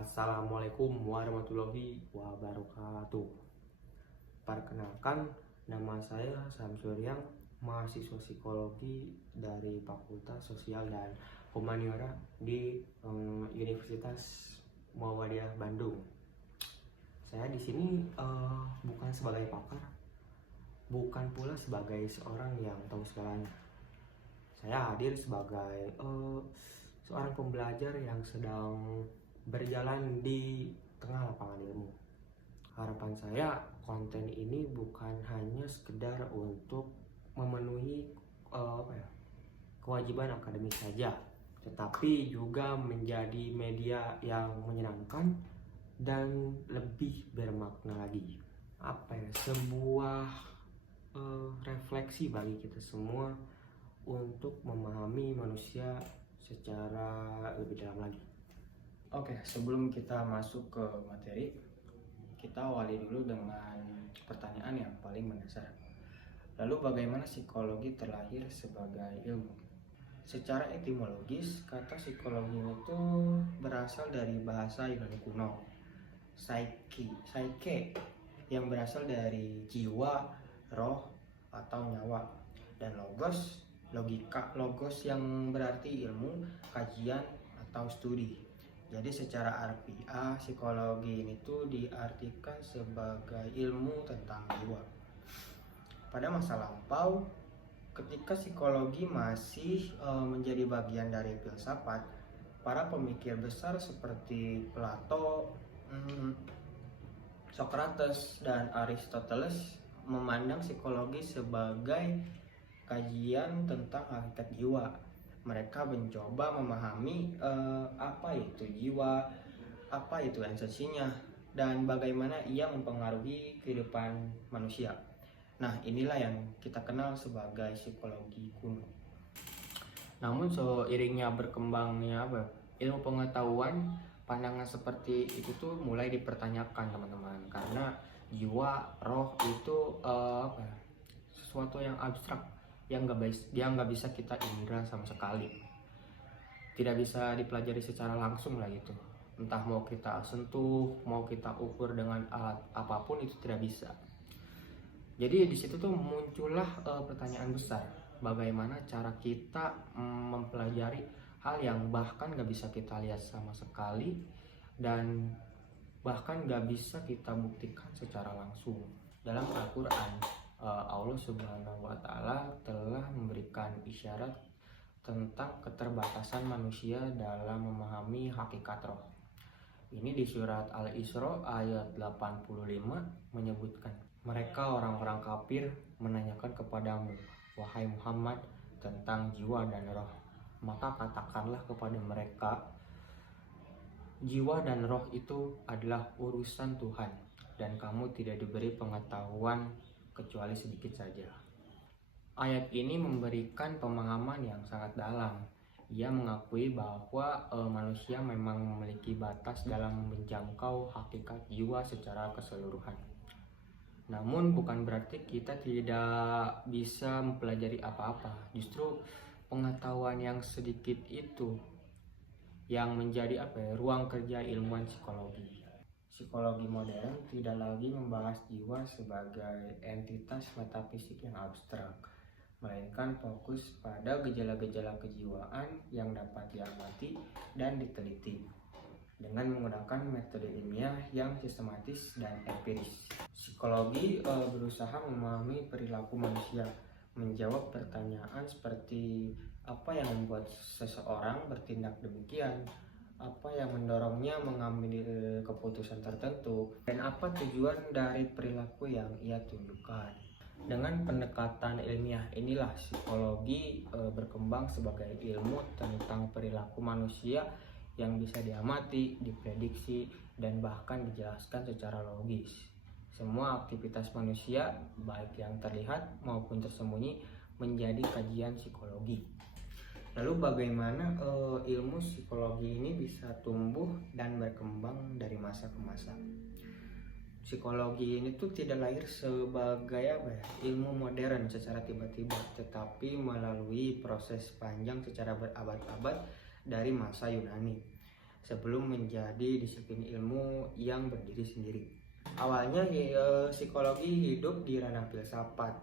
Assalamualaikum warahmatullahi wabarakatuh. Perkenalkan, nama saya Samsuriang, mahasiswa psikologi dari Fakultas Sosial dan Humaniora di Universitas Muhammadiyah Bandung. Saya di sini bukan sebagai pakar, bukan pula sebagai seorang yang tahu segalanya. Saya hadir sebagai seorang pembelajar yang sedang berjalan di tengah lapangan ilmu. Harapan saya konten ini bukan hanya sekedar untuk memenuhi kewajiban akademik saja, tetapi juga menjadi media yang menyenangkan dan lebih bermakna lagi. Sebuah refleksi bagi kita semua untuk memahami manusia secara lebih dalam lagi. Oke, sebelum kita masuk ke materi, kita awali dulu dengan pertanyaan yang paling mendasar. Lalu bagaimana psikologi terlahir sebagai ilmu? Secara etimologis, kata psikologi itu berasal dari bahasa Yunani kuno, psyche, yang berasal dari jiwa, roh, atau nyawa, dan logos yang berarti ilmu, kajian, atau studi. Jadi secara harfiah psikologi ini tuh diartikan sebagai ilmu tentang jiwa. Pada masa lampau, ketika psikologi masih menjadi bagian dari filsafat, para pemikir besar seperti Plato, Socrates, dan Aristoteles memandang psikologi sebagai kajian tentang hakikat jiwa. Mereka mencoba memahami apa itu jiwa, apa itu esensinya, dan bagaimana ia mempengaruhi kehidupan manusia. Nah, inilah yang kita kenal sebagai psikologi kuno. Namun seiringnya berkembangnya ilmu pengetahuan, pandangan seperti itu tuh mulai dipertanyakan teman-teman, karena jiwa, roh itu sesuatu yang abstrak yang nggak bisa kita indra sama sekali, tidak bisa dipelajari secara langsung lah gitu. Entah mau kita sentuh, mau kita ukur dengan alat apapun, itu tidak bisa. Jadi di situ tuh muncullah pertanyaan besar, bagaimana cara kita mempelajari hal yang bahkan nggak bisa kita lihat sama sekali dan bahkan nggak bisa kita buktikan secara langsung. Dalam Al-Quran, Allah Subhanahu wa Ta'ala telah memberikan isyarat tentang keterbatasan manusia dalam memahami hakikat roh. Ini di surat Al-Isra ayat 85 menyebutkan, mereka orang-orang kafir menanyakan kepadamu, wahai Muhammad, tentang jiwa dan roh. Maka katakanlah kepada mereka, jiwa dan roh itu adalah urusan Tuhan, dan kamu tidak diberi pengetahuan kecuali sedikit saja. Ayat ini memberikan pemahaman yang sangat dalam. Ia mengakui bahwa manusia memang memiliki batas dalam menjangkau hakikat jiwa secara keseluruhan. Namun bukan berarti kita tidak bisa mempelajari apa-apa. Justru pengetahuan yang sedikit itu yang menjadi ruang kerja ilmuwan psikologi. Psikologi modern tidak lagi membahas jiwa sebagai entitas metafisik yang abstrak, melainkan fokus pada gejala-gejala kejiwaan yang dapat diamati dan diteliti dengan menggunakan metode ilmiah yang sistematis dan empiris. Psikologi berusaha memahami perilaku manusia, menjawab pertanyaan seperti apa yang membuat seseorang bertindak demikian, apa yang mendorongnya mengambil keputusan tertentu, dan apa tujuan dari perilaku yang ia tunjukkan. Dengan pendekatan ilmiah inilah psikologi berkembang sebagai ilmu tentang perilaku manusia yang bisa diamati, diprediksi, dan bahkan dijelaskan secara logis. Semua aktivitas manusia, baik yang terlihat maupun tersembunyi, menjadi kajian psikologi. Lalu bagaimana ilmu psikologi ini bisa tumbuh dan berkembang dari masa ke masa? Psikologi ini tuh tidak lahir sebagai ilmu modern secara tiba-tiba, tetapi melalui proses panjang secara berabad-abad dari masa Yunani. sebelum menjadi disiplin ilmu yang berdiri sendiri. Awalnya psikologi hidup di ranah filsafat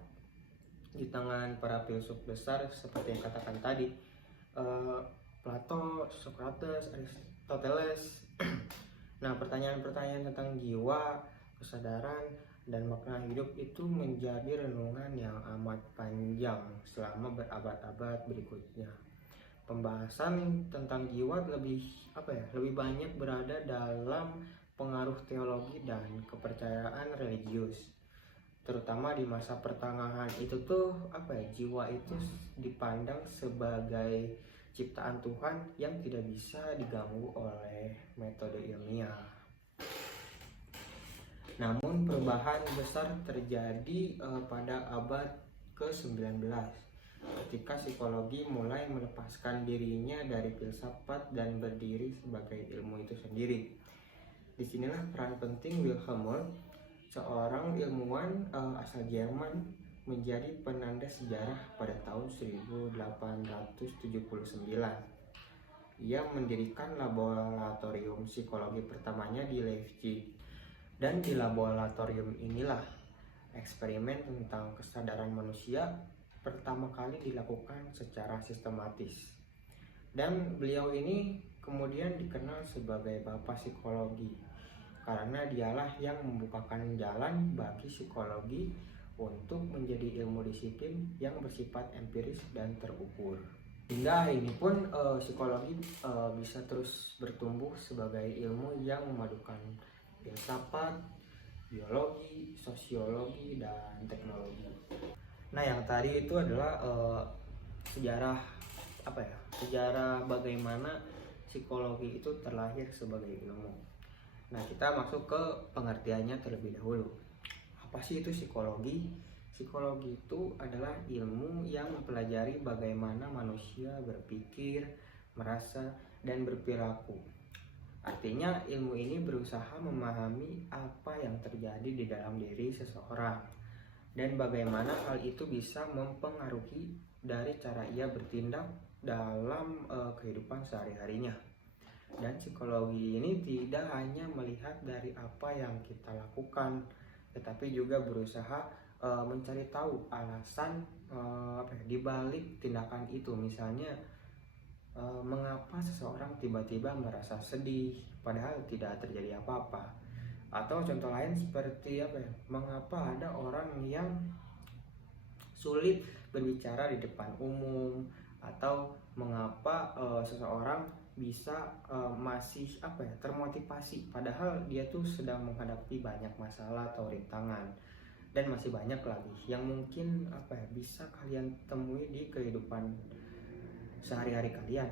di tangan para filsuf besar seperti yang katakan tadi, Plato, Socrates, Aristoteles. Nah, pertanyaan-pertanyaan tentang jiwa, kesadaran, dan makna hidup itu menjadi renungan yang amat panjang selama berabad-abad berikutnya. Pembahasan tentang jiwa lebih banyak berada dalam pengaruh teologi dan kepercayaan religius. Terutama di masa pertengahan itu tuh jiwa itu dipandang sebagai ciptaan Tuhan yang tidak bisa diganggu oleh metode ilmiah. Namun perubahan besar terjadi pada abad ke-19 ketika psikologi mulai melepaskan dirinya dari filsafat dan berdiri sebagai ilmu itu sendiri. Disinilah peran penting Wilhelm Wundt, seorang ilmuwan asal Jerman, menjadi penanda sejarah pada tahun 1879. Ia mendirikan laboratorium psikologi pertamanya di Leipzig, dan di laboratorium inilah eksperimen tentang kesadaran manusia pertama kali dilakukan secara sistematis. Dan beliau ini kemudian dikenal sebagai Bapak Psikologi karena dialah yang membukakan jalan bagi psikologi untuk menjadi ilmu disiplin yang bersifat empiris dan terukur. Hingga ini pun psikologi bisa terus bertumbuh sebagai ilmu yang memadukan filsafat, biologi, sosiologi, dan teknologi. Nah, yang tadi itu adalah sejarah bagaimana psikologi itu terlahir sebagai ilmu. Nah, kita masuk ke pengertiannya terlebih dahulu. Apa sih itu psikologi? Psikologi itu adalah ilmu yang mempelajari bagaimana manusia berpikir, merasa, dan berperilaku. Artinya ilmu ini berusaha memahami apa yang terjadi di dalam diri seseorang dan bagaimana hal itu bisa mempengaruhi dari cara ia bertindak dalam kehidupan sehari-harinya. Dan psikologi ini tidak hanya melihat dari apa yang kita lakukan, tetapi juga berusaha mencari tahu alasan di balik tindakan itu. Misalnya mengapa seseorang tiba-tiba merasa sedih padahal tidak terjadi apa-apa. Atau contoh lain seperti mengapa ada orang yang sulit berbicara di depan umum, atau mengapa seseorang bisa masih termotivasi padahal dia tuh sedang menghadapi banyak masalah atau rintangan. Dan masih banyak lagi yang mungkin bisa kalian temui di kehidupan sehari-hari kalian.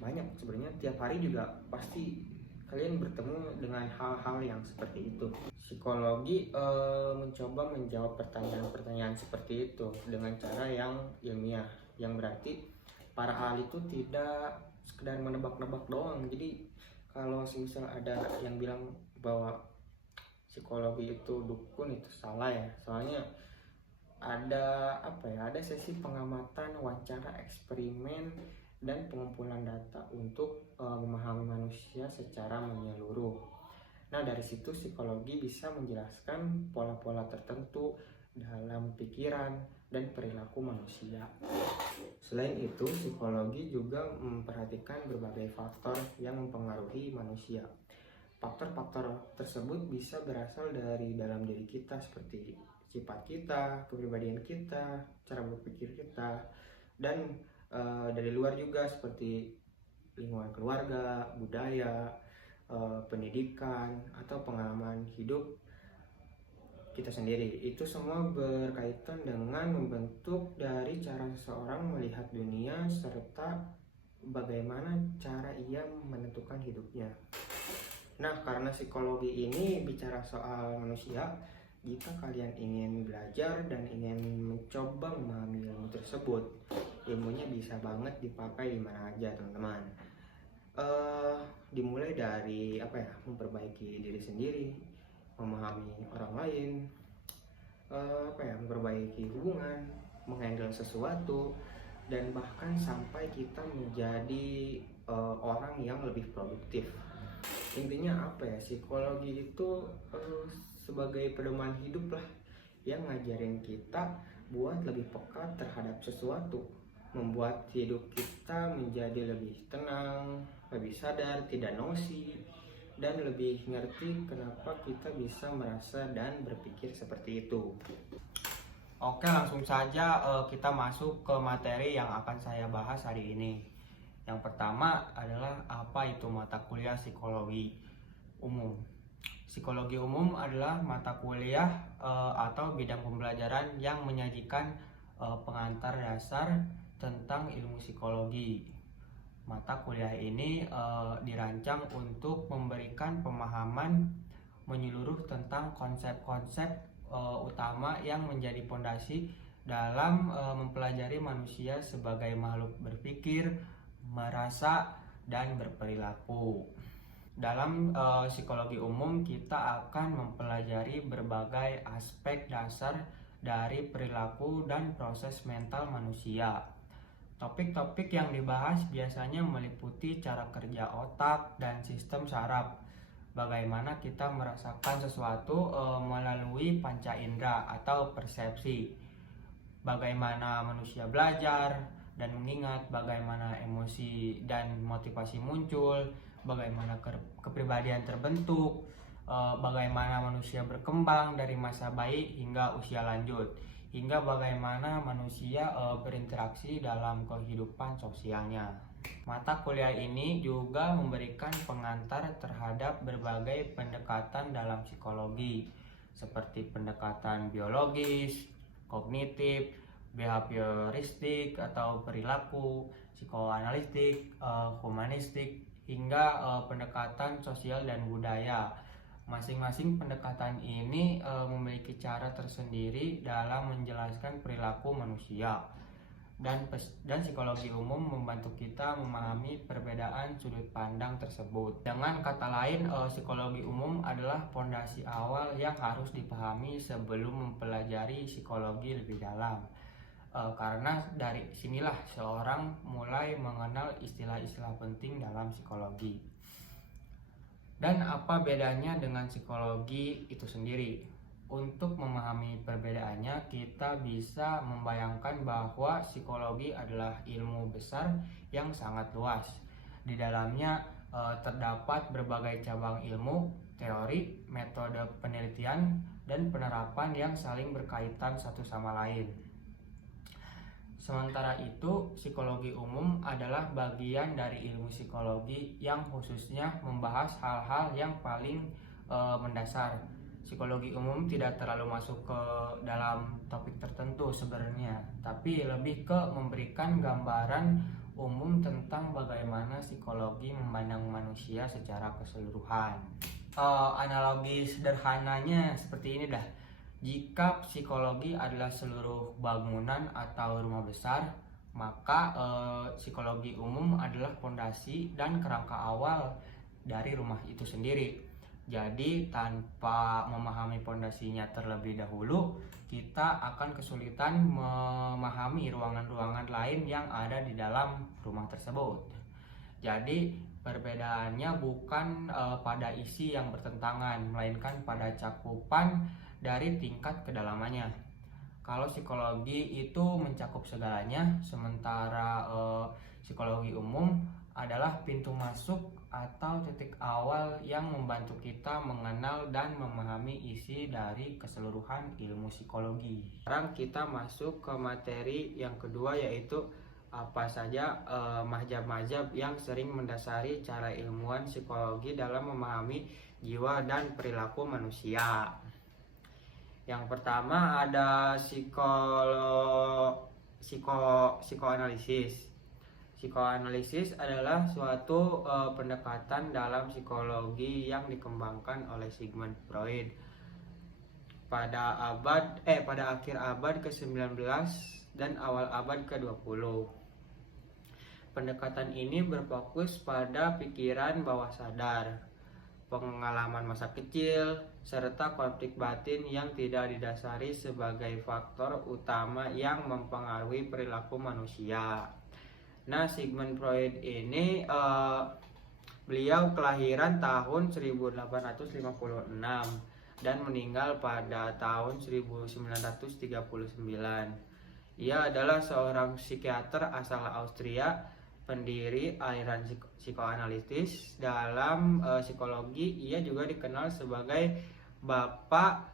Banyak sebenarnya, tiap hari juga pasti kalian bertemu dengan hal-hal yang seperti itu. Psikologi mencoba menjawab pertanyaan-pertanyaan seperti itu dengan cara yang ilmiah, yang berarti para ahli itu tidak sekedar menebak-nebak doang. Jadi kalau misal ada yang bilang bahwa psikologi itu dukun, itu salah ya. Soalnya ada sesi pengamatan, wawancara, eksperimen, dan pengumpulan data untuk memahami manusia secara menyeluruh. Nah, dari situ psikologi bisa menjelaskan pola-pola tertentu dalam pikiran dan perilaku manusia. Selain itu, psikologi juga memperhatikan berbagai faktor yang mempengaruhi manusia. Faktor-faktor tersebut bisa berasal dari dalam diri kita, seperti sifat kita, kepribadian kita, cara berpikir kita, dan dari luar juga seperti lingkungan keluarga, budaya, pendidikan, atau pengalaman hidup kita sendiri. Itu semua berkaitan dengan membentuk dari cara seseorang melihat dunia serta bagaimana cara ia menentukan hidupnya. Nah, karena psikologi ini bicara soal manusia, jika kalian ingin belajar dan ingin mencoba memahami ilmu tersebut, ilmunya bisa banget dipakai di mana aja, teman-teman. Dimulai dari memperbaiki diri sendiri, memahami orang lain, memperbaiki hubungan, menghandle sesuatu, dan bahkan sampai kita menjadi orang yang lebih produktif. Intinya apa ya, psikologi itu sebagai pedoman hidup lah, yang ngajarin kita buat lebih peka terhadap sesuatu, membuat hidup kita menjadi lebih tenang, lebih sadar, tidak nosi, dan lebih ngerti kenapa kita bisa merasa dan berpikir seperti itu. Oke, langsung saja kita masuk ke materi yang akan saya bahas hari ini. Yang pertama adalah apa itu mata kuliah psikologi umum. Psikologi umum adalah mata kuliah atau bidang pembelajaran yang menyajikan pengantar dasar tentang ilmu psikologi. Mata kuliah ini dirancang untuk memberikan pemahaman menyeluruh tentang konsep-konsep utama yang menjadi pondasi dalam mempelajari manusia sebagai makhluk berpikir, merasa, dan berperilaku. Dalam psikologi umum kita akan mempelajari berbagai aspek dasar dari perilaku dan proses mental manusia. Topik-topik yang dibahas biasanya meliputi cara kerja otak dan sistem saraf. Bagaimana kita merasakan sesuatu melalui panca indera atau persepsi. Bagaimana manusia belajar dan mengingat, bagaimana emosi dan motivasi muncul, bagaimana kepribadian terbentuk, bagaimana manusia berkembang dari masa bayi hingga usia lanjut, hingga bagaimana manusia berinteraksi dalam kehidupan sosialnya. Mata kuliah ini juga memberikan pengantar terhadap berbagai pendekatan dalam psikologi, seperti pendekatan biologis, kognitif, behavioristik atau perilaku, psikoanalitik, humanistik, hingga pendekatan sosial dan budaya. Masing-masing pendekatan ini memiliki cara tersendiri dalam menjelaskan perilaku manusia. Dan psikologi umum membantu kita memahami perbedaan sudut pandang tersebut. Dengan kata lain, psikologi umum adalah fondasi awal yang harus dipahami sebelum mempelajari psikologi lebih dalam. Karena dari sinilah seorang mulai mengenal istilah-istilah penting dalam psikologi. Dan apa bedanya dengan psikologi itu sendiri? Untuk memahami perbedaannya, kita bisa membayangkan bahwa psikologi adalah ilmu besar yang sangat luas. Di dalamnya terdapat berbagai cabang ilmu, teori, metode penelitian, dan penerapan yang saling berkaitan satu sama lain. Sementara itu, psikologi umum adalah bagian dari ilmu psikologi yang khususnya membahas hal-hal yang paling mendasar. Psikologi umum tidak terlalu masuk ke dalam topik tertentu sebenarnya, tapi lebih ke memberikan gambaran umum tentang bagaimana psikologi memandang manusia secara keseluruhan. Analogi sederhananya seperti ini dah. Jika psikologi adalah seluruh bangunan atau rumah besar, maka psikologi umum adalah fondasi dan kerangka awal dari rumah itu sendiri. Jadi tanpa memahami fondasinya terlebih dahulu, kita akan kesulitan memahami ruangan-ruangan lain yang ada di dalam rumah tersebut. Jadi perbedaannya bukan pada isi yang bertentangan, melainkan pada cakupan dari tingkat kedalamannya. Kalau psikologi itu mencakup segalanya, sementara psikologi umum adalah pintu masuk atau titik awal yang membantu kita mengenal dan memahami isi dari keseluruhan ilmu psikologi. Sekarang kita masuk ke materi yang kedua, yaitu apa saja mazhab-mazhab yang sering mendasari cara ilmuwan psikologi dalam memahami jiwa dan perilaku manusia. Yang pertama ada psikoanalisis. Psikoanalisis adalah suatu pendekatan dalam psikologi yang dikembangkan oleh Sigmund Freud pada akhir abad ke-19 dan awal abad ke-20. Pendekatan ini berfokus pada pikiran bawah sadar, pengalaman masa kecil, serta konflik batin yang tidak didasari sebagai faktor utama yang mempengaruhi perilaku manusia. Nah, Sigmund Freud ini Beliau kelahiran tahun 1856 dan meninggal pada tahun 1939. Ia adalah seorang psikiater asal Austria, pendiri aliran psikoanalitis. Dalam psikologi, ia juga dikenal sebagai bapak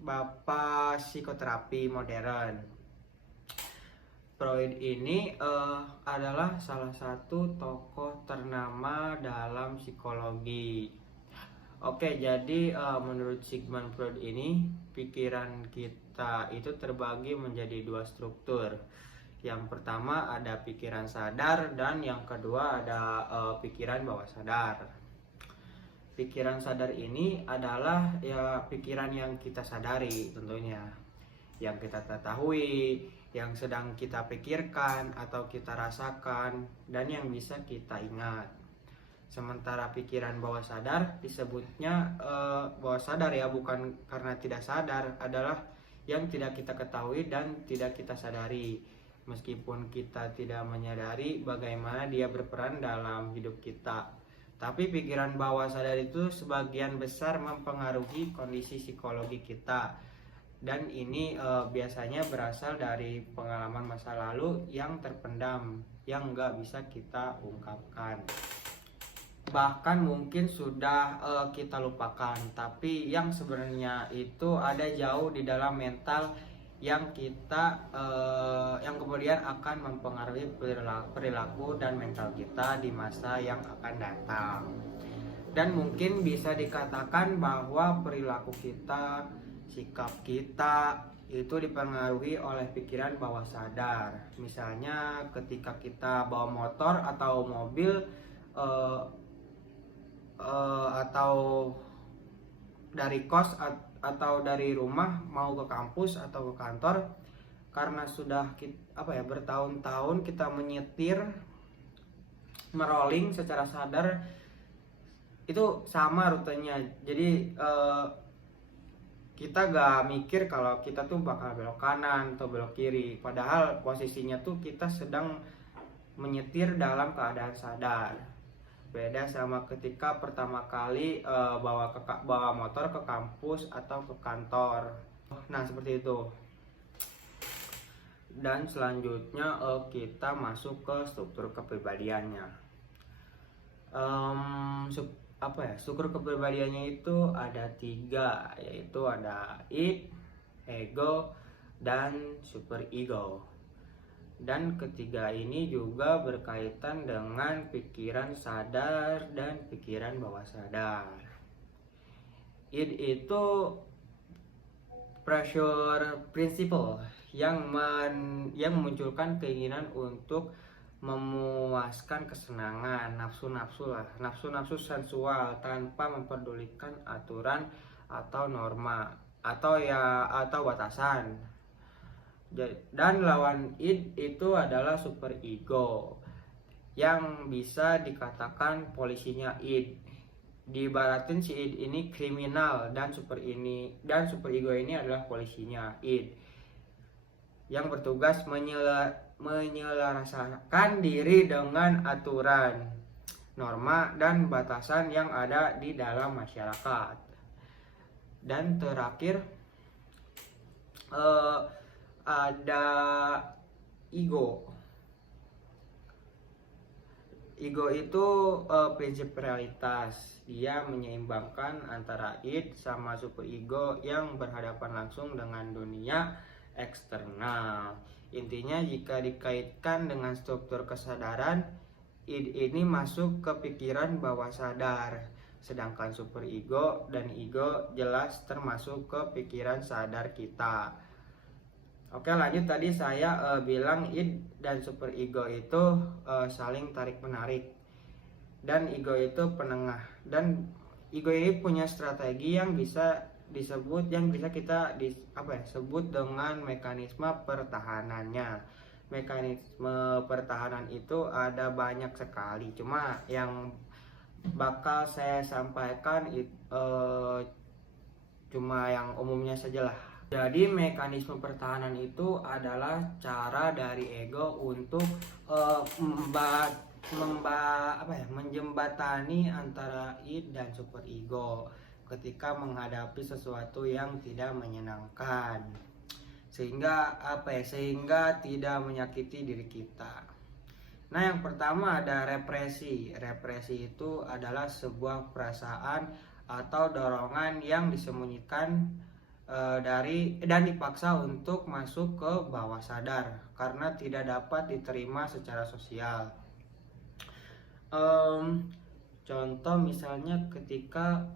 bapak psikoterapi modern. Freud ini adalah salah satu tokoh ternama dalam psikologi. Oke, jadi menurut Sigmund Freud ini, pikiran kita itu terbagi menjadi dua struktur. Yang pertama ada pikiran sadar dan yang kedua ada pikiran bawah sadar. Pikiran sadar ini adalah ya pikiran yang kita sadari tentunya, yang kita ketahui, yang sedang kita pikirkan atau kita rasakan, dan yang bisa kita ingat. Sementara pikiran bawah sadar disebutnya bawah sadar ya, bukan karena tidak sadar, adalah yang tidak kita ketahui dan tidak kita sadari. Meskipun kita tidak menyadari bagaimana dia berperan dalam hidup kita. Tapi pikiran bawah sadar itu sebagian besar mempengaruhi kondisi psikologi kita. Dan ini biasanya berasal dari pengalaman masa lalu yang terpendam, yang nggak bisa kita ungkapkan. Bahkan mungkin sudah kita lupakan, tapi yang sebenarnya itu ada jauh di dalam mental yang kita yang kemudian akan mempengaruhi perilaku dan mental kita di masa yang akan datang. Dan mungkin bisa dikatakan bahwa perilaku kita, sikap kita itu dipengaruhi oleh pikiran bawah sadar. Misalnya ketika kita bawa motor atau mobil atau dari kos atau dari rumah mau ke kampus atau ke kantor, karena sudah bertahun-tahun kita menyetir merolling secara sadar, itu sama rutenya. Jadi kita gak mikir kalau kita tuh bakal belok kanan atau belok kiri, padahal posisinya tuh kita sedang menyetir dalam keadaan sadar. Beda sama ketika pertama kali bawa motor ke kampus atau ke kantor. Nah, seperti itu. Dan selanjutnya kita masuk ke struktur kepribadiannya. Struktur kepribadiannya itu ada 3, yaitu ada id, ego, dan superego. Dan ketiga ini juga berkaitan dengan pikiran sadar dan pikiran bawah sadar. Id itu pressure principle yang memunculkan keinginan untuk memuaskan kesenangan, nafsu sensual tanpa memperdulikan aturan atau norma atau batasan. Dan lawan id itu adalah superego, yang bisa dikatakan polisinya id. Diibaratin si id ini kriminal dan superego ini adalah polisinya id, yang bertugas menyelaraskan diri dengan aturan, norma, dan batasan yang ada di dalam masyarakat. Dan terakhir ada ego. Ego itu prinsip realitas. Dia menyeimbangkan antara id sama superego yang berhadapan langsung dengan dunia eksternal. Intinya jika dikaitkan dengan struktur kesadaran, id ini masuk ke pikiran bawah sadar, sedangkan superego dan ego jelas termasuk ke pikiran sadar kita. Oke, lanjut. Tadi saya bilang id dan superego itu saling tarik menarik, dan ego itu penengah. Dan ego ini punya strategi yang bisa kita sebut dengan mekanisme pertahanannya. Mekanisme pertahanan itu ada banyak sekali, cuma yang bakal saya sampaikan cuma yang umumnya sajalah. Jadi mekanisme pertahanan itu adalah cara dari ego untuk menjembatani antara id dan super ego ketika menghadapi sesuatu yang tidak menyenangkan, sehingga tidak menyakiti diri kita. Nah, yang pertama ada represi. Represi itu adalah sebuah perasaan atau dorongan yang disembunyikan dan dipaksa untuk masuk ke bawah sadar karena tidak dapat diterima secara sosial. Contoh misalnya ketika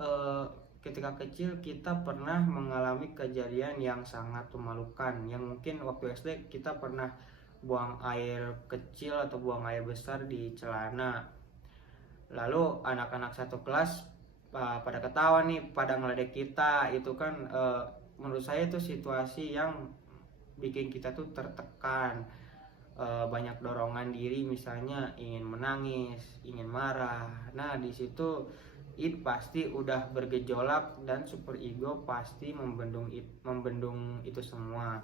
kecil kita pernah mengalami kejadian yang sangat memalukan, yang mungkin waktu SD kita pernah buang air kecil atau buang air besar di celana, lalu anak-anak satu kelas pada ketawa nih, pada ngeledek kita. Itu kan menurut saya itu situasi yang bikin kita tuh tertekan, banyak dorongan diri, misalnya ingin menangis, ingin marah. Nah, di situ id pasti udah bergejolak dan super ego pasti membendung itu semua.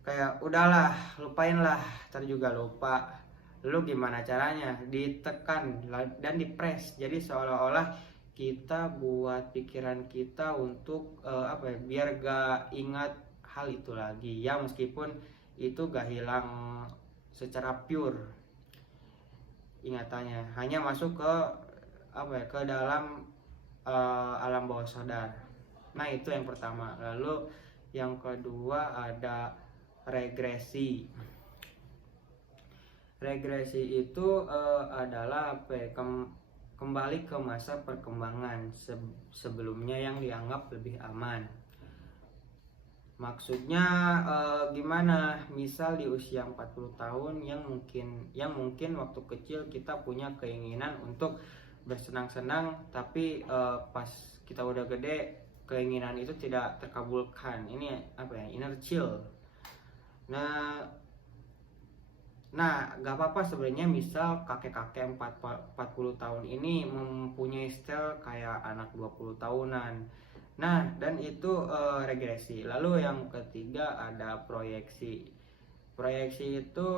Kayak udahlah, lupain lah, ntar juga lupa. Lalu gimana caranya? Ditekan dan dipres. Jadi seolah-olah kita buat pikiran kita untuk biar gak ingat hal itu lagi. Ya meskipun itu gak hilang secara pure ingatannya, hanya masuk ke dalam alam bawah sadar. Nah, itu yang pertama. Lalu yang kedua ada regresi. Regresi itu adalah kembali ke masa perkembangan sebelumnya yang dianggap lebih aman. Maksudnya gimana? Misal di usia 40 tahun yang mungkin waktu kecil kita punya keinginan untuk bersenang-senang, tapi pas kita udah gede keinginan itu tidak terkabulkan. Ini inner chill. Nah, gak apa-apa sebenarnya misal kakek-kakek 40 tahun ini mempunyai style kayak anak 20 tahunan. Nah, dan itu regresi. Lalu yang ketiga ada proyeksi. Proyeksi itu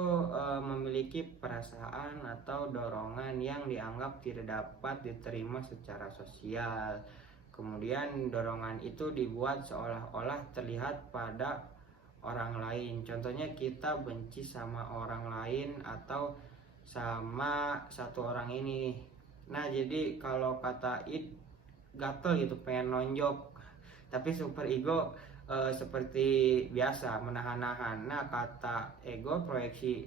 memiliki perasaan atau dorongan yang dianggap tidak dapat diterima secara sosial. Kemudian dorongan itu dibuat seolah-olah terlihat pada orang lain. Contohnya kita benci sama orang lain atau sama satu orang ini. Nah, jadi kalau kata id gatel gitu, pengen nonjok. Tapi super ego seperti biasa menahan-nahan. Nah, kata ego proyeksi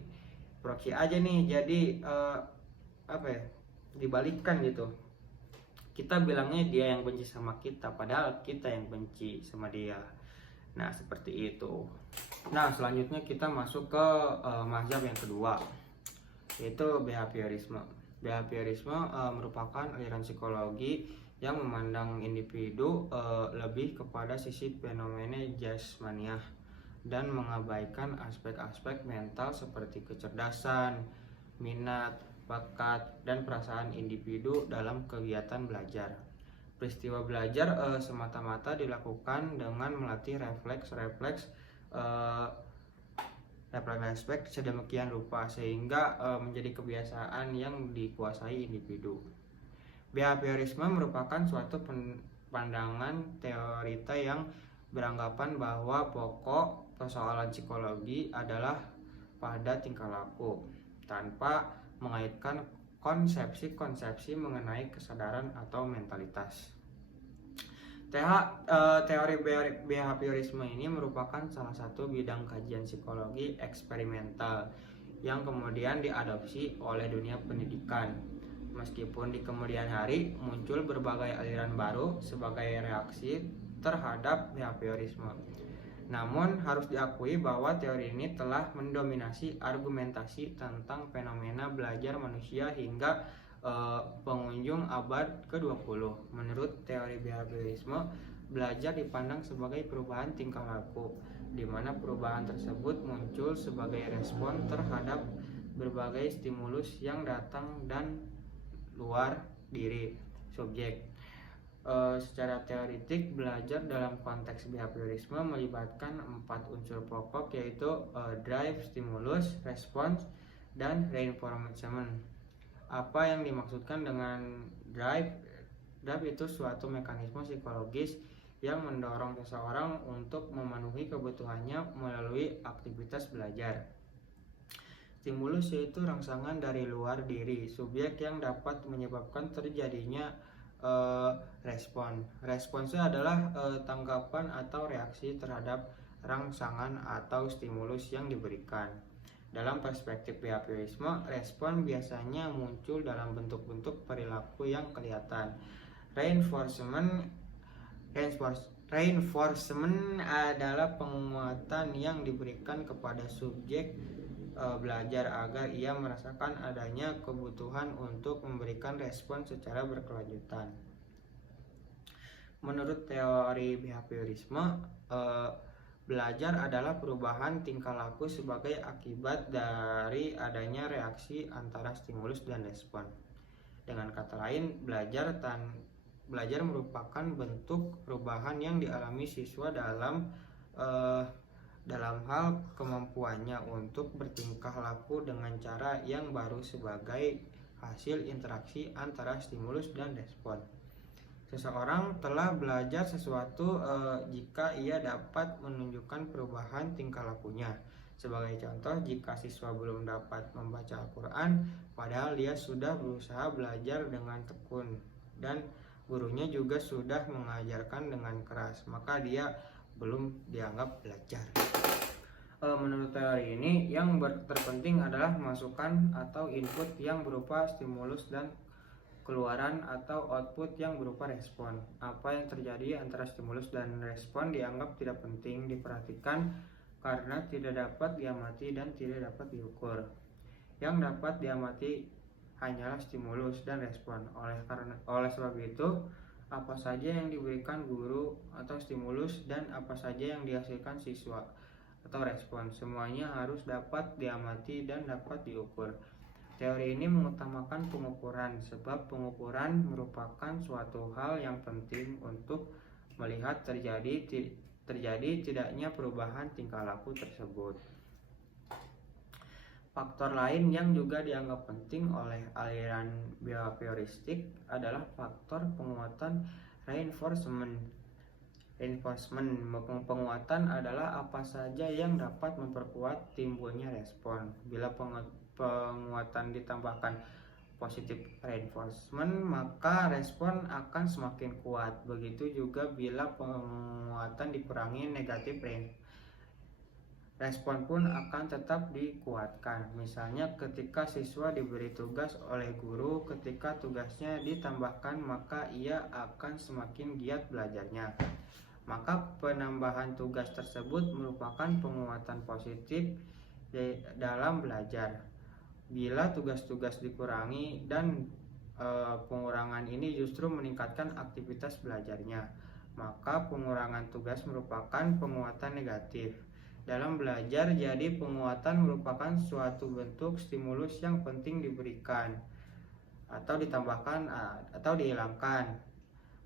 aja nih. Jadi dibalikkan gitu. Kita bilangnya dia yang benci sama kita, padahal kita yang benci sama dia. Nah, seperti itu. Nah, selanjutnya kita masuk ke mazhab yang kedua, yaitu behaviorisme. Behaviorisme merupakan aliran psikologi yang memandang individu lebih kepada sisi fenomena jasmaniah dan mengabaikan aspek-aspek mental seperti kecerdasan, minat, bakat, dan perasaan individu dalam kegiatan belajar. Peristiwa belajar semata-mata dilakukan dengan melatih refleks sedemikian rupa sehingga menjadi kebiasaan yang dikuasai individu. Behaviorisme merupakan suatu pandangan teorita yang beranggapan bahwa pokok persoalan psikologi adalah pada tingkah laku, tanpa mengaitkan konsepsi-konsepsi mengenai kesadaran atau mentalitas. Teori behaviorisme ini merupakan salah satu bidang kajian psikologi eksperimental yang kemudian diadopsi oleh dunia pendidikan. Meskipun di kemudian hari muncul berbagai aliran baru sebagai reaksi terhadap behaviorisme, namun harus diakui bahwa teori ini telah mendominasi argumentasi tentang fenomena belajar manusia hingga penghujung abad ke-20. Menurut teori behaviorisme, belajar dipandang sebagai perubahan tingkah laku, di mana perubahan tersebut muncul sebagai respon terhadap berbagai stimulus yang datang dan luar diri subjek. Secara teoritik, belajar dalam konteks behaviorisme melibatkan 4 unsur pokok, yaitu drive, stimulus, response, dan reinforcement. Apa yang dimaksudkan dengan drive? Drive itu suatu mekanisme psikologis yang mendorong seseorang untuk memenuhi kebutuhannya melalui aktivitas belajar. Stimulus yaitu rangsangan dari luar diri subjek yang dapat menyebabkan terjadinya respon. Respons adalah tanggapan atau reaksi terhadap rangsangan atau stimulus yang diberikan. Dalam perspektif behaviorisme, respon biasanya muncul dalam bentuk-bentuk perilaku yang kelihatan. Reinforcement adalah penguatan yang diberikan kepada subjek belajar agar ia merasakan adanya kebutuhan untuk memberikan respon secara berkelanjutan. Menurut teori behaviorisme, belajar adalah perubahan tingkah laku sebagai akibat dari adanya reaksi antara stimulus dan respon. Dengan kata lain, belajar merupakan bentuk perubahan yang dialami siswa dalam hal kemampuannya untuk bertingkah laku dengan cara yang baru sebagai hasil interaksi antara stimulus dan respon. Seseorang telah belajar sesuatu jika ia dapat menunjukkan perubahan tingkah lakunya. Sebagai contoh, jika siswa belum dapat membaca Al-Quran, padahal dia sudah berusaha belajar dengan tekun dan gurunya juga sudah mengajarkan dengan keras, maka dia belum dianggap belajar. Menurut teori ini, yang terpenting adalah masukan atau input yang berupa stimulus dan keluaran atau output yang berupa respon. Apa yang terjadi antara stimulus dan respon dianggap tidak penting diperhatikan karena tidak dapat diamati dan tidak dapat diukur. Yang dapat diamati hanyalah stimulus dan respon. Oleh sebab itu, apa saja yang diberikan guru atau stimulus dan apa saja yang dihasilkan siswa atau respon, semuanya harus dapat diamati dan dapat diukur. Teori ini mengutamakan pengukuran sebab pengukuran merupakan suatu hal yang penting untuk melihat terjadi tidaknya perubahan tingkah laku tersebut. Faktor lain yang juga dianggap penting oleh aliran behavioristik adalah faktor penguatan reinforcement. Penguatan adalah apa saja yang dapat memperkuat timbulnya respon. Bila penguatan ditambahkan positif reinforcement, maka respon akan semakin kuat. Begitu juga bila penguatan dikurangi negatif reinforcement, respon pun akan tetap dikuatkan. Misalnya ketika siswa diberi tugas oleh guru, ketika tugasnya ditambahkan maka ia akan semakin giat belajarnya. Maka penambahan tugas tersebut merupakan penguatan positif dalam belajar. Bila tugas-tugas dikurangi dan pengurangan ini justru meningkatkan aktivitas belajarnya, maka pengurangan tugas merupakan penguatan negatif. Dalam belajar, jadi penguatan merupakan suatu bentuk stimulus yang penting diberikan atau ditambahkan atau dihilangkan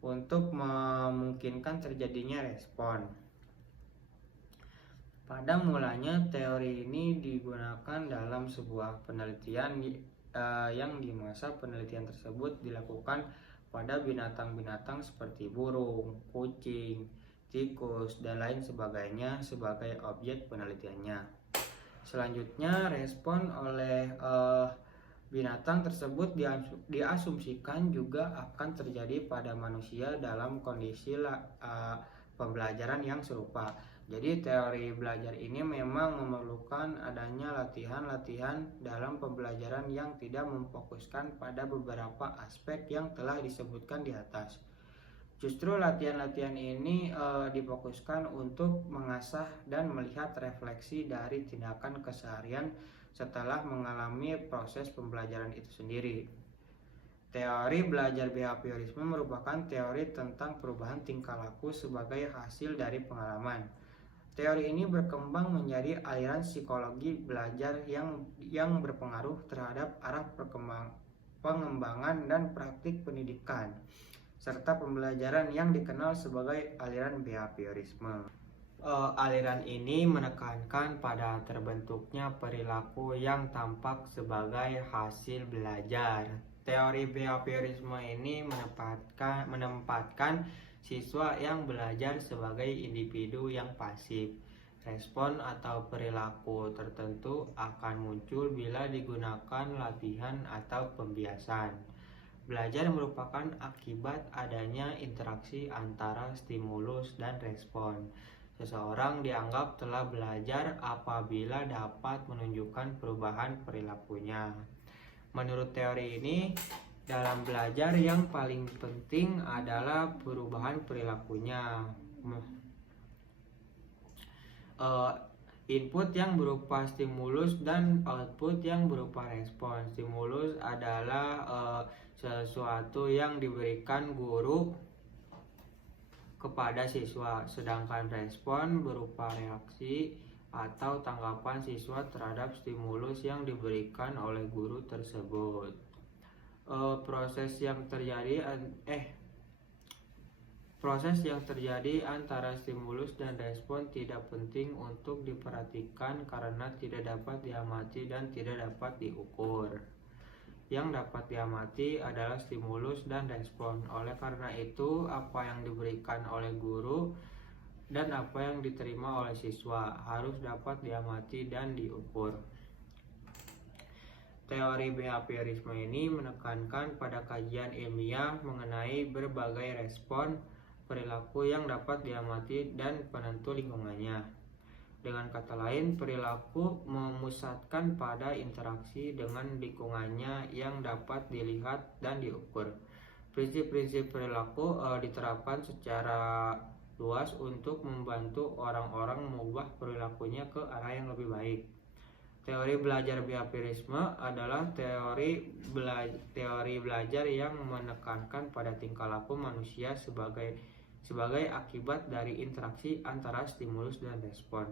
untuk memungkinkan terjadinya respon. Pada mulanya teori ini digunakan dalam sebuah penelitian yang di masa penelitian tersebut dilakukan pada binatang-binatang seperti burung, kucing, tikus, dan lain sebagainya sebagai objek penelitiannya. Selanjutnya, respon oleh binatang tersebut diasumsikan juga akan terjadi pada manusia dalam kondisi pembelajaran yang serupa. Jadi teori belajar ini memang memerlukan adanya latihan-latihan dalam pembelajaran yang tidak memfokuskan pada beberapa aspek yang telah disebutkan di atas. Justru latihan-latihan ini difokuskan untuk mengasah dan melihat refleksi dari tindakan keseharian setelah mengalami proses pembelajaran itu sendiri. Teori belajar behaviorisme merupakan teori tentang perubahan tingkah laku sebagai hasil dari pengalaman. Teori ini berkembang menjadi aliran psikologi belajar yang berpengaruh terhadap arah pengembangan dan praktik pendidikan serta pembelajaran yang dikenal sebagai aliran behaviorisme. Aliran ini menekankan pada terbentuknya perilaku yang tampak sebagai hasil belajar. Teori behaviorisme ini menempatkan siswa yang belajar sebagai individu yang pasif. Respon atau perilaku tertentu akan muncul bila digunakan latihan atau pembiasan. Belajar merupakan akibat adanya interaksi antara stimulus dan respon. Seseorang dianggap telah belajar apabila dapat menunjukkan perubahan perilakunya. Menurut teori ini, dalam belajar yang paling penting adalah perubahan perilakunya. Input yang berupa stimulus dan output yang berupa respon. Stimulus adalah sesuatu yang diberikan guru kepada siswa, sedangkan respon berupa reaksi atau tanggapan siswa terhadap stimulus yang diberikan oleh guru tersebut. Proses yang terjadi antara stimulus dan respon tidak penting untuk diperhatikan karena tidak dapat diamati dan tidak dapat diukur. Yang dapat diamati adalah stimulus dan respon. Oleh karena itu, apa yang diberikan oleh guru dan apa yang diterima oleh siswa harus dapat diamati dan diukur. Teori behaviorisme ini menekankan pada kajian ilmiah mengenai berbagai respon perilaku yang dapat diamati dan penentu lingkungannya. Dengan kata lain, perilaku memusatkan pada interaksi dengan lingkungannya yang dapat dilihat dan diukur. Prinsip-prinsip perilaku diterapkan secara luas untuk membantu orang-orang mengubah perilakunya ke arah yang lebih baik. Teori belajar behaviorisme adalah teori belajar yang menekankan pada tingkah laku manusia sebagai akibat dari interaksi antara stimulus dan respon.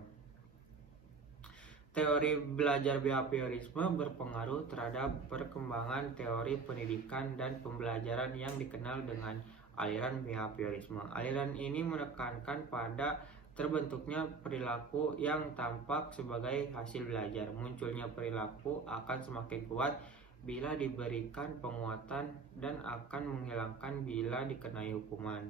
Teori belajar behaviorisme berpengaruh terhadap perkembangan teori pendidikan dan pembelajaran yang dikenal dengan aliran behaviorisme. Aliran ini menekankan pada terbentuknya perilaku yang tampak sebagai hasil belajar. Munculnya perilaku akan semakin kuat bila diberikan penguatan dan akan menghilangkan bila dikenai hukuman.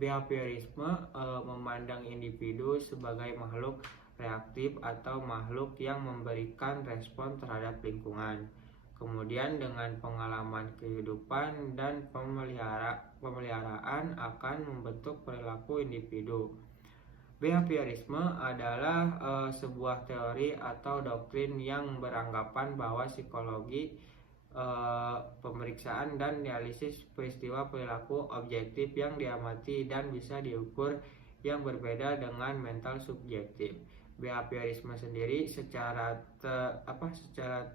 Behaviorisme memandang individu sebagai makhluk reaktif atau makhluk yang memberikan respon terhadap lingkungan. Kemudian dengan pengalaman kehidupan dan pemeliharaan akan membentuk perilaku individu. Behaviorisme adalah sebuah teori atau doktrin yang beranggapan bahwa psikologi, pemeriksaan dan analisis peristiwa perilaku objektif yang diamati dan bisa diukur yang berbeda dengan mental subjektif. Behaviorisme sendiri secara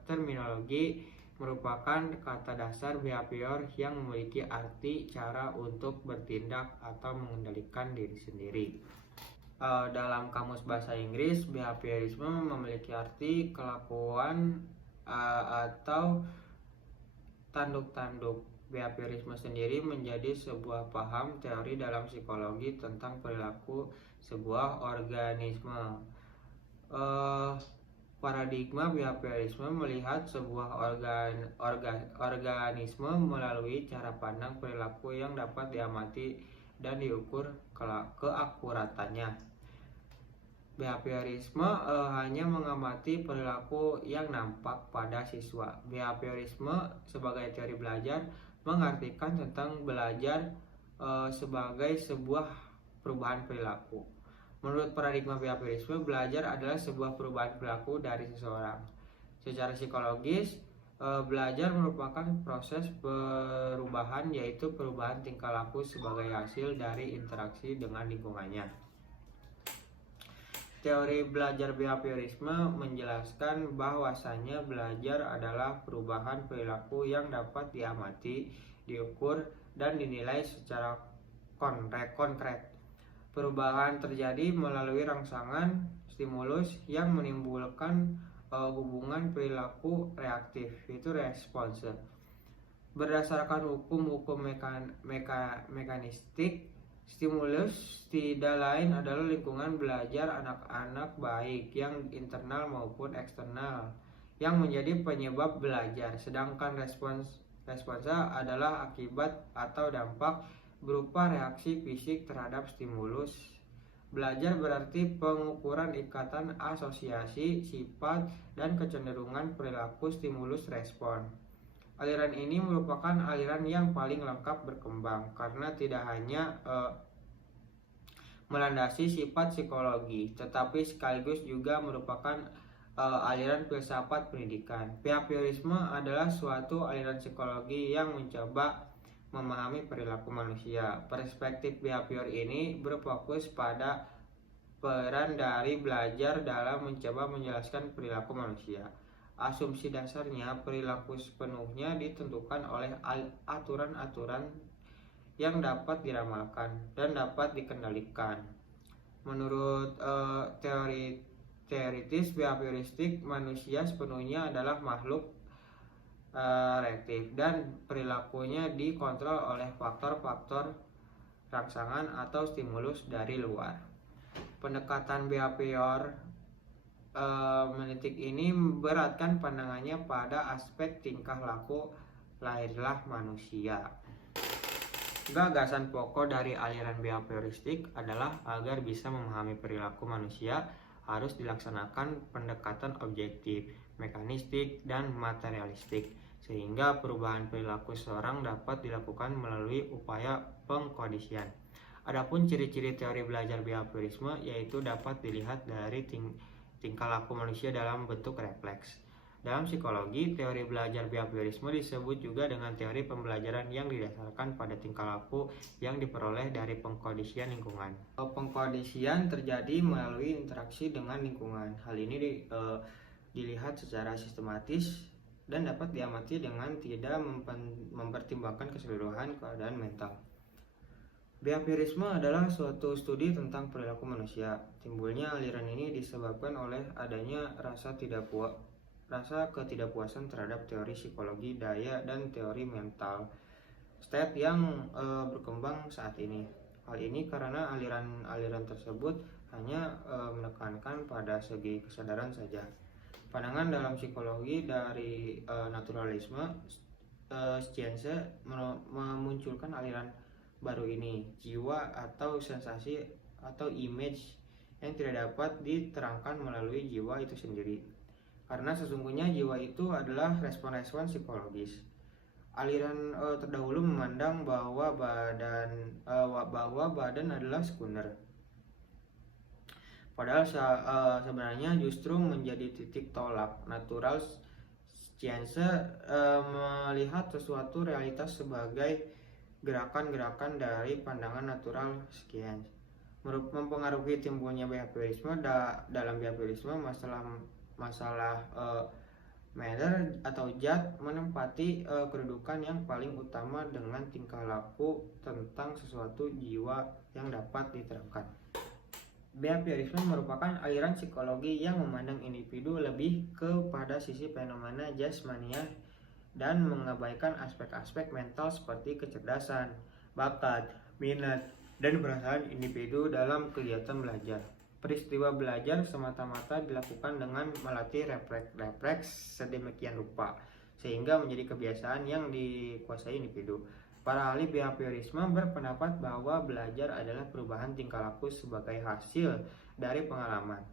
terminologi merupakan kata dasar behavior yang memiliki arti cara untuk bertindak atau mengendalikan diri sendiri. Dalam kamus bahasa Inggris, behaviorisme memiliki arti kelakuan atau tanduk-tanduk. Behaviorisme sendiri menjadi sebuah paham teori dalam psikologi tentang perilaku sebuah organisme. Paradigma behaviorisme melihat sebuah organisme melalui cara pandang perilaku yang dapat diamati dan diukur keakuratannya. Behaviorisme hanya mengamati perilaku yang nampak pada siswa. Behaviorisme sebagai teori belajar mengartikan tentang belajar sebagai sebuah perubahan perilaku. Menurut paradigma behaviorisme, belajar adalah sebuah perubahan perilaku dari seseorang. Secara psikologis, belajar merupakan proses perubahan, yaitu perubahan tingkah laku sebagai hasil dari interaksi dengan lingkungannya. Teori belajar behaviorisme menjelaskan bahwasanya belajar adalah perubahan perilaku yang dapat diamati, diukur, dan dinilai secara konkret. Perubahan terjadi melalui rangsangan stimulus yang menimbulkan hubungan perilaku reaktif, yaitu respons. Berdasarkan hukum-hukum mekanistik, Stimulus tidak lain adalah lingkungan belajar anak-anak baik yang internal maupun eksternal yang menjadi penyebab belajar, sedangkan responsa adalah akibat atau dampak berupa reaksi fisik terhadap stimulus. Belajar berarti pengukuran ikatan asosiasi, sifat, dan kecenderungan perilaku stimulus respon. Aliran ini merupakan aliran yang paling lengkap berkembang karena tidak hanya melandasi sifat psikologi, tetapi sekaligus juga merupakan aliran filsafat pendidikan. Behaviorisme adalah suatu aliran psikologi yang mencoba memahami perilaku manusia. Perspektif behavior ini berfokus pada peran dari belajar dalam mencoba menjelaskan perilaku manusia. Asumsi dasarnya, perilaku sepenuhnya ditentukan oleh aturan-aturan yang dapat diramalkan dan dapat dikendalikan. Menurut teori teoritis behavioristik, manusia sepenuhnya adalah makhluk reaktif dan perilakunya dikontrol oleh faktor-faktor rangsangan atau stimulus dari luar. Pendekatan behavior menitik ini memberatkan pandangannya pada aspek tingkah laku lahirlah manusia. Gagasan pokok dari aliran behavioristik adalah agar bisa memahami perilaku manusia harus dilaksanakan pendekatan objektif, mekanistik, dan materialistik, sehingga perubahan perilaku seseorang dapat dilakukan melalui upaya pengkondisian. Adapun ciri-ciri teori belajar behaviorisme yaitu dapat dilihat dari tingkah laku manusia dalam bentuk refleks. Dalam psikologi, teori belajar behaviorisme disebut juga dengan teori pembelajaran yang didasarkan pada tingkah laku yang diperoleh dari pengkondisian lingkungan. Pengkondisian terjadi melalui interaksi dengan lingkungan. Hal ini dilihat secara sistematis dan dapat diamati dengan tidak mempertimbangkan keseluruhan keadaan mental. Behaviorisme adalah suatu studi tentang perilaku manusia. Timbulnya aliran ini disebabkan oleh adanya rasa ketidakpuasan terhadap teori psikologi daya dan teori mental state yang berkembang saat ini. Hal ini karena aliran-aliran tersebut hanya menekankan pada segi kesadaran saja. Pandangan dalam psikologi dari naturalisme science memunculkan aliran baru ini, jiwa atau sensasi atau image yang tidak dapat diterangkan melalui jiwa itu sendiri. Karena sesungguhnya jiwa itu adalah respon-respon psikologis. Aliran terdahulu memandang bahwa badan adalah sekunder. Padahal sebenarnya justru menjadi titik tolak. Natural science melihat sesuatu realitas sebagai gerakan-gerakan dari pandangan natural science. Mempengaruhi timbulnya behaviorisme. Dalam behaviorisme masalah matter atau zat menempati kedudukan yang paling utama dengan tingkah laku tentang sesuatu jiwa yang dapat diterangkan. Behaviorisme merupakan aliran psikologi yang memandang individu lebih kepada sisi fenomena jasmania dan mengabaikan aspek-aspek mental seperti kecerdasan, bakat, minat, dan perasaan individu dalam kegiatan belajar. Peristiwa belajar semata-mata dilakukan dengan melatih refleks sedemikian rupa sehingga menjadi kebiasaan yang dikuasai individu. Para ahli behaviorisme berpendapat bahwa belajar adalah perubahan tingkah laku sebagai hasil dari pengalaman.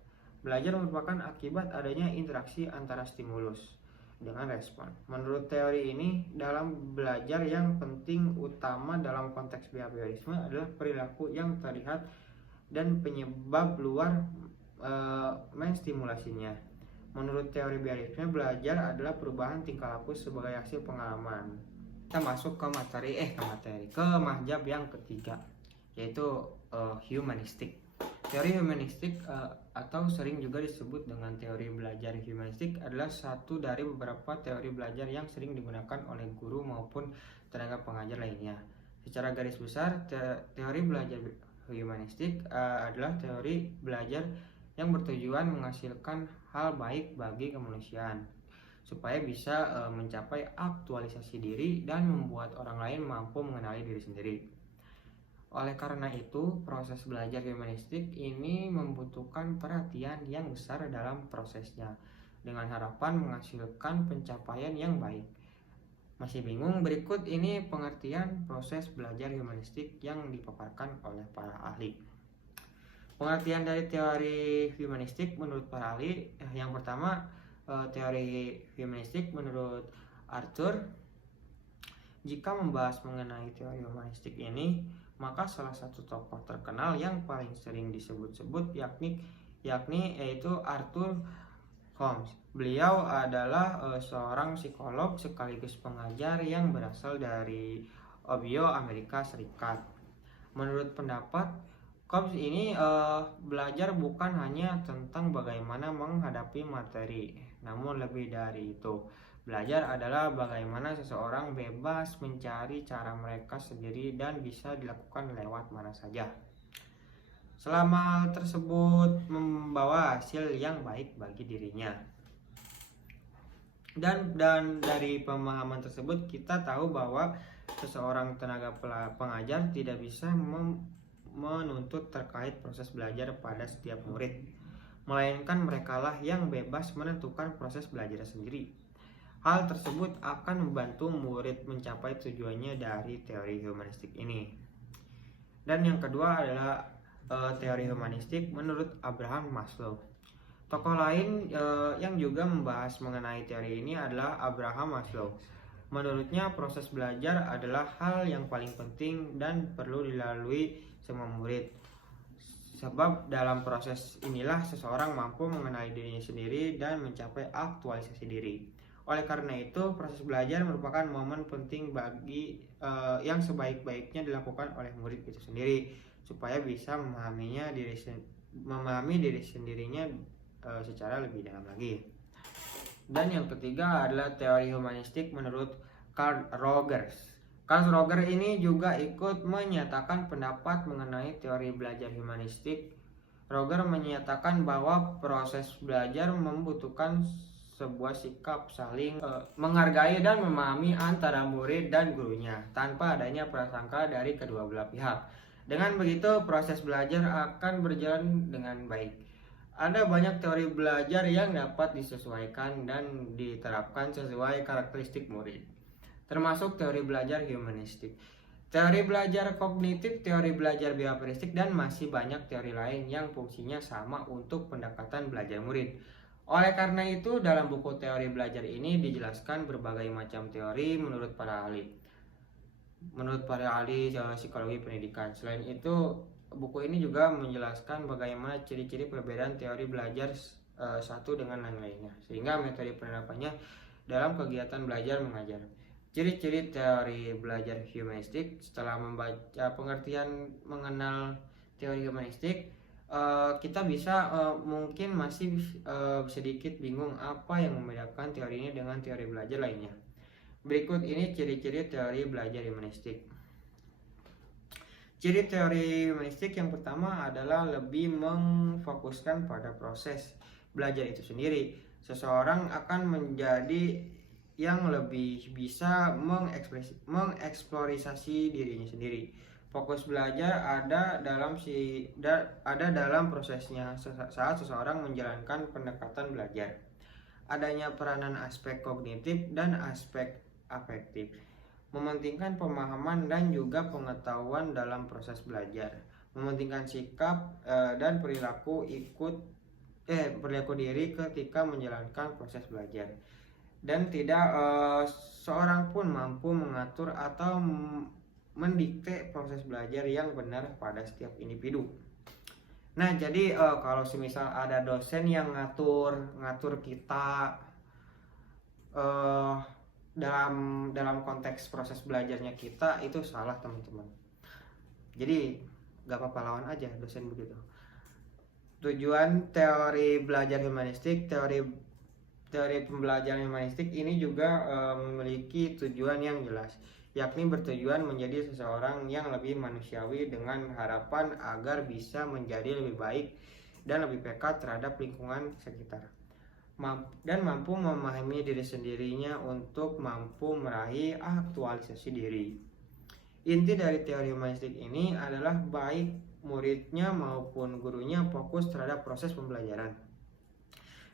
Belajar merupakan akibat adanya interaksi antara stimulus dengan respon. Menurut teori ini, dalam belajar yang penting utama dalam konteks behaviorisme adalah perilaku yang terlihat dan penyebab luar menstimulasinya. Menurut teori behaviorisme, belajar adalah perubahan tingkah laku sebagai hasil pengalaman. Kita masuk ke mahjab yang ketiga, yaitu humanistik. Teori humanistik atau sering juga disebut dengan teori belajar humanistik adalah satu dari beberapa teori belajar yang sering digunakan oleh guru maupun tenaga pengajar lainnya. Secara garis besar, teori belajar humanistik adalah teori belajar yang bertujuan menghasilkan hal baik bagi kemanusiaan supaya bisa mencapai aktualisasi diri dan membuat orang lain mampu mengenali diri sendiri. Oleh karena itu, proses belajar humanistik ini membutuhkan perhatian yang besar dalam prosesnya, dengan harapan menghasilkan pencapaian yang baik. Masih bingung? Berikut ini pengertian proses belajar humanistik yang dipaparkan oleh para ahli. Pengertian dari teori humanistik menurut para ahli, yang pertama, teori humanistik menurut Arthur. Jika membahas mengenai teori humanistik ini, maka salah satu tokoh terkenal yang paling sering disebut-sebut yakni yaitu Arthur Holmes. Beliau adalah seorang psikolog sekaligus pengajar yang berasal dari Ohio, Amerika Serikat. Menurut pendapat Holmes ini, belajar bukan hanya tentang bagaimana menghadapi materi, namun lebih dari itu. Belajar adalah bagaimana seseorang bebas mencari cara mereka sendiri dan bisa dilakukan lewat mana saja, selama tersebut membawa hasil yang baik bagi dirinya. Dan dari pemahaman tersebut kita tahu bahwa seseorang tenaga pengajar tidak bisa menuntut terkait proses belajar pada setiap murid, melainkan merekalah yang bebas menentukan proses belajar sendiri. Hal tersebut akan membantu murid mencapai tujuannya dari teori humanistik ini. Dan yang kedua adalah teori humanistik menurut Abraham Maslow. Tokoh lain yang juga membahas mengenai teori ini adalah Abraham Maslow. Menurutnya, proses belajar adalah hal yang paling penting dan perlu dilalui semua murid. Sebab dalam proses inilah seseorang mampu mengenali dirinya sendiri dan mencapai aktualisasi diri. Oleh karena itu, proses belajar merupakan momen penting bagi yang sebaik-baiknya dilakukan oleh murid itu sendiri, supaya bisa memahami diri sendirinya secara lebih dalam lagi. Dan yang ketiga adalah teori humanistik menurut Carl Rogers. Carl Rogers ini juga ikut menyatakan pendapat mengenai teori belajar humanistik. Rogers menyatakan bahwa proses belajar membutuhkan sebuah sikap saling menghargai dan memahami antara murid dan gurunya tanpa adanya prasangka dari kedua belah pihak. Dengan begitu, proses belajar akan berjalan dengan baik. Ada banyak teori belajar yang dapat disesuaikan dan diterapkan sesuai karakteristik murid, termasuk teori belajar humanistik, teori belajar kognitif, teori belajar bioaprioristik, dan masih banyak teori lain yang fungsinya sama untuk pendekatan belajar murid. Oleh karena itu, dalam buku teori belajar ini dijelaskan berbagai macam teori menurut para ahli psikologi pendidikan. Selain itu, buku ini juga menjelaskan bagaimana ciri-ciri perbedaan teori belajar satu dengan yang lainnya, sehingga metode penerapannya dalam kegiatan belajar mengajar. Ciri-ciri teori belajar humanistik. Setelah membaca pengertian mengenal teori humanistik, kita bisa mungkin masih sedikit bingung apa yang membedakan teori ini dengan teori belajar lainnya. Berikut ini ciri-ciri teori belajar humanistik. Ciri teori humanistik yang pertama adalah lebih memfokuskan pada proses belajar itu sendiri. Seseorang akan menjadi yang lebih bisa mengeksplorasi dirinya sendiri. Fokus belajar ada dalam prosesnya saat seseorang menjalankan pendekatan belajar. Adanya peranan aspek kognitif dan aspek afektif, mementingkan pemahaman dan juga pengetahuan dalam proses belajar, mementingkan sikap dan perilaku diri ketika menjalankan proses belajar, dan tidak seorang pun mampu mengatur atau mendikte proses belajar yang benar pada setiap individu. Nah, jadi kalau semisal ada dosen yang ngatur kita dalam konteks proses belajarnya kita, itu salah, teman-teman. Jadi gak apa-apa, lawan aja dosen begitu. Tujuan teori belajar humanistik, teori pembelajaran humanistik ini juga memiliki tujuan yang jelas, yakni bertujuan menjadi seseorang yang lebih manusiawi dengan harapan agar bisa menjadi lebih baik dan lebih peka terhadap lingkungan sekitar, dan mampu memahami diri sendirinya untuk mampu meraih aktualisasi diri. Inti dari teori humanistik ini adalah baik muridnya maupun gurunya fokus terhadap proses pembelajaran,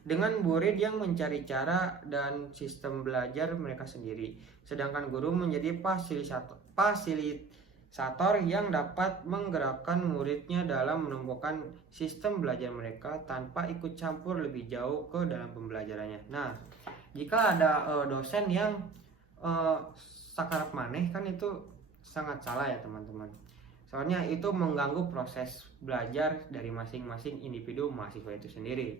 dengan murid yang mencari cara dan sistem belajar mereka sendiri, sedangkan guru menjadi fasilitator yang dapat menggerakkan muridnya dalam menemukan sistem belajar mereka tanpa ikut campur lebih jauh ke dalam pembelajarannya. Nah, jika ada dosen yang sakarap maneh, kan itu sangat salah ya teman-teman. Soalnya itu mengganggu proses belajar dari masing-masing individu mahasiswa itu sendiri.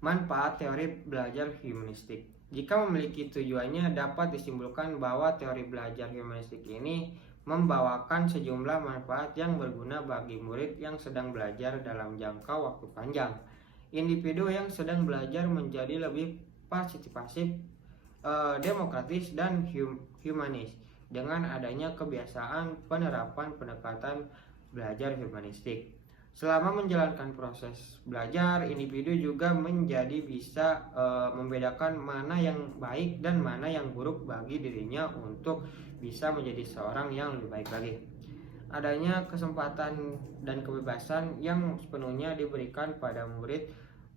Manfaat teori belajar humanistik. Jika memiliki tujuannya, dapat disimpulkan bahwa teori belajar humanistik ini membawakan sejumlah manfaat yang berguna bagi murid yang sedang belajar dalam jangka waktu panjang. Individu yang sedang belajar menjadi lebih partisipatif, demokratis, dan humanis dengan adanya kebiasaan penerapan pendekatan belajar humanistik. Selama menjalankan proses belajar, individu juga menjadi bisa membedakan mana yang baik dan mana yang buruk bagi dirinya untuk bisa menjadi seorang yang lebih baik lagi. Adanya kesempatan dan kebebasan yang sepenuhnya diberikan pada murid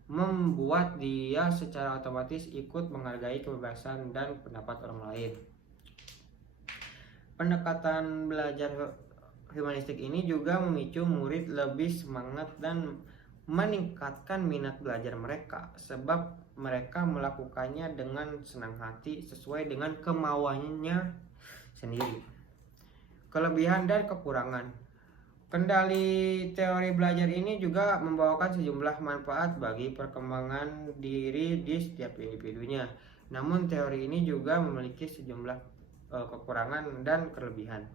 membuat dia secara otomatis ikut menghargai kebebasan dan pendapat orang lain. Pendekatan belajar humanistik ini juga memicu murid lebih semangat dan meningkatkan minat belajar mereka, sebab mereka melakukannya dengan senang hati sesuai dengan kemauannya sendiri. Kelebihan dan kekurangan. Kendali teori belajar ini juga membawakan sejumlah manfaat bagi perkembangan diri di setiap individunya. Namun teori ini juga memiliki sejumlah kekurangan dan kelebihan.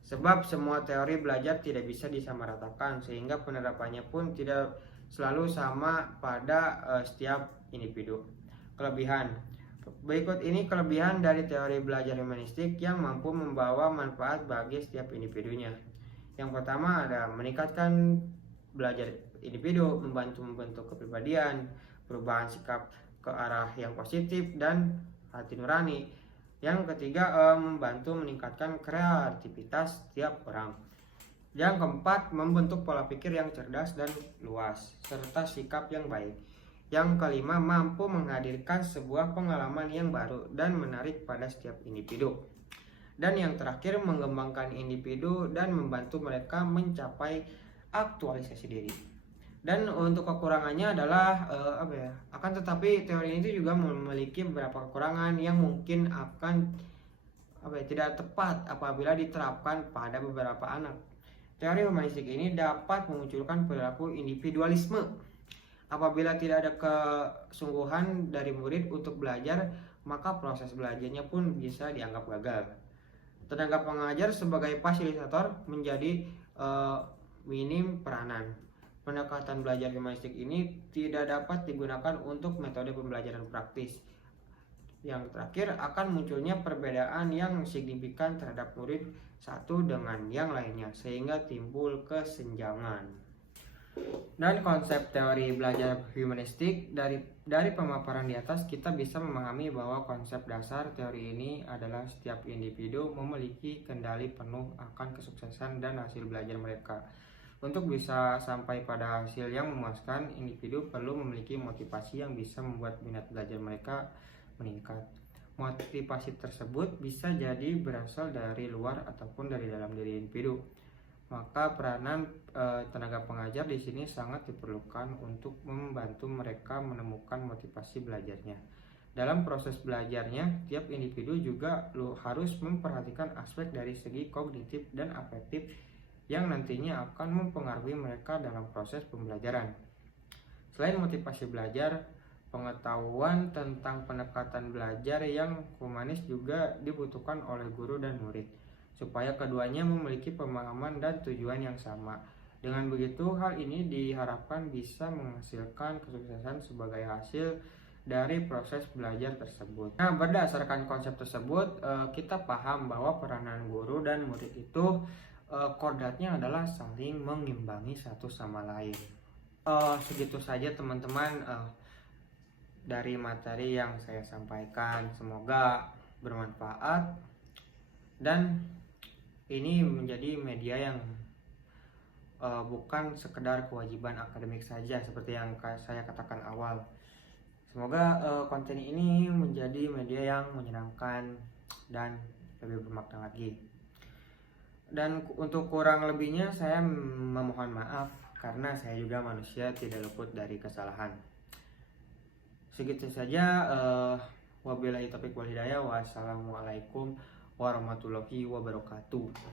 Sebab semua teori belajar tidak bisa disamaratakan, sehingga penerapannya pun tidak selalu sama pada setiap individu. Kelebihan. Berikut ini kelebihan dari teori belajar humanistik yang mampu membawa manfaat bagi setiap individunya. Yang pertama ada meningkatkan belajar individu, membantu membentuk kepribadian, perubahan sikap ke arah yang positif dan hati nurani. Yang ketiga, membantu meningkatkan kreativitas setiap orang. Yang keempat, membentuk pola pikir yang cerdas dan luas, serta sikap yang baik. Yang kelima, mampu menghadirkan sebuah pengalaman yang baru dan menarik pada setiap individu. Dan yang terakhir, mengembangkan individu dan membantu mereka mencapai aktualisasi diri. Dan untuk kekurangannya adalah akan tetapi teori ini juga memiliki beberapa kekurangan yang mungkin akan tidak tepat apabila diterapkan pada beberapa anak. Teori humanistik ini dapat memunculkan perilaku individualisme. Apabila tidak ada kesungguhan dari murid untuk belajar, maka proses belajarnya pun bisa dianggap gagal. Tenaga pengajar sebagai fasilitator menjadi minim peranan. Pendekatan belajar humanistik ini tidak dapat digunakan untuk metode pembelajaran praktis. Yang terakhir, akan munculnya perbedaan yang signifikan terhadap murid satu dengan yang lainnya, sehingga timbul kesenjangan. Dan konsep teori belajar humanistik, dari pemaparan di atas kita bisa memahami bahwa konsep dasar teori ini adalah setiap individu memiliki kendali penuh akan kesuksesan dan hasil belajar mereka. Untuk bisa sampai pada hasil yang memuaskan, individu perlu memiliki motivasi yang bisa membuat minat belajar mereka meningkat. Motivasi tersebut bisa jadi berasal dari luar ataupun dari dalam diri individu. Maka peranan tenaga pengajar di sini sangat diperlukan untuk membantu mereka menemukan motivasi belajarnya. Dalam proses belajarnya, tiap individu juga harus memperhatikan aspek dari segi kognitif dan afektif yang nantinya akan mempengaruhi mereka dalam proses pembelajaran. Selain motivasi belajar, pengetahuan tentang pendekatan belajar yang humanis juga dibutuhkan oleh guru dan murid, supaya keduanya memiliki pemahaman dan tujuan yang sama. Dengan begitu, hal ini diharapkan bisa menghasilkan kesuksesan sebagai hasil dari proses belajar tersebut. Nah, berdasarkan konsep tersebut, kita paham bahwa peranan guru dan murid itu kodratnya adalah saling mengimbangi satu sama lain. Segitu saja teman-teman dari materi yang saya sampaikan. Semoga bermanfaat dan ini menjadi media yang bukan sekedar kewajiban akademik saja seperti yang saya katakan awal. Semoga konten ini menjadi media yang menyenangkan dan lebih bermakna lagi. Dan untuk kurang lebihnya saya memohon maaf karena saya juga manusia tidak luput dari kesalahan. Segitu saja. Wabillahi taufiq wal hidayah. Wassalamualaikum warahmatullahi wabarakatuh.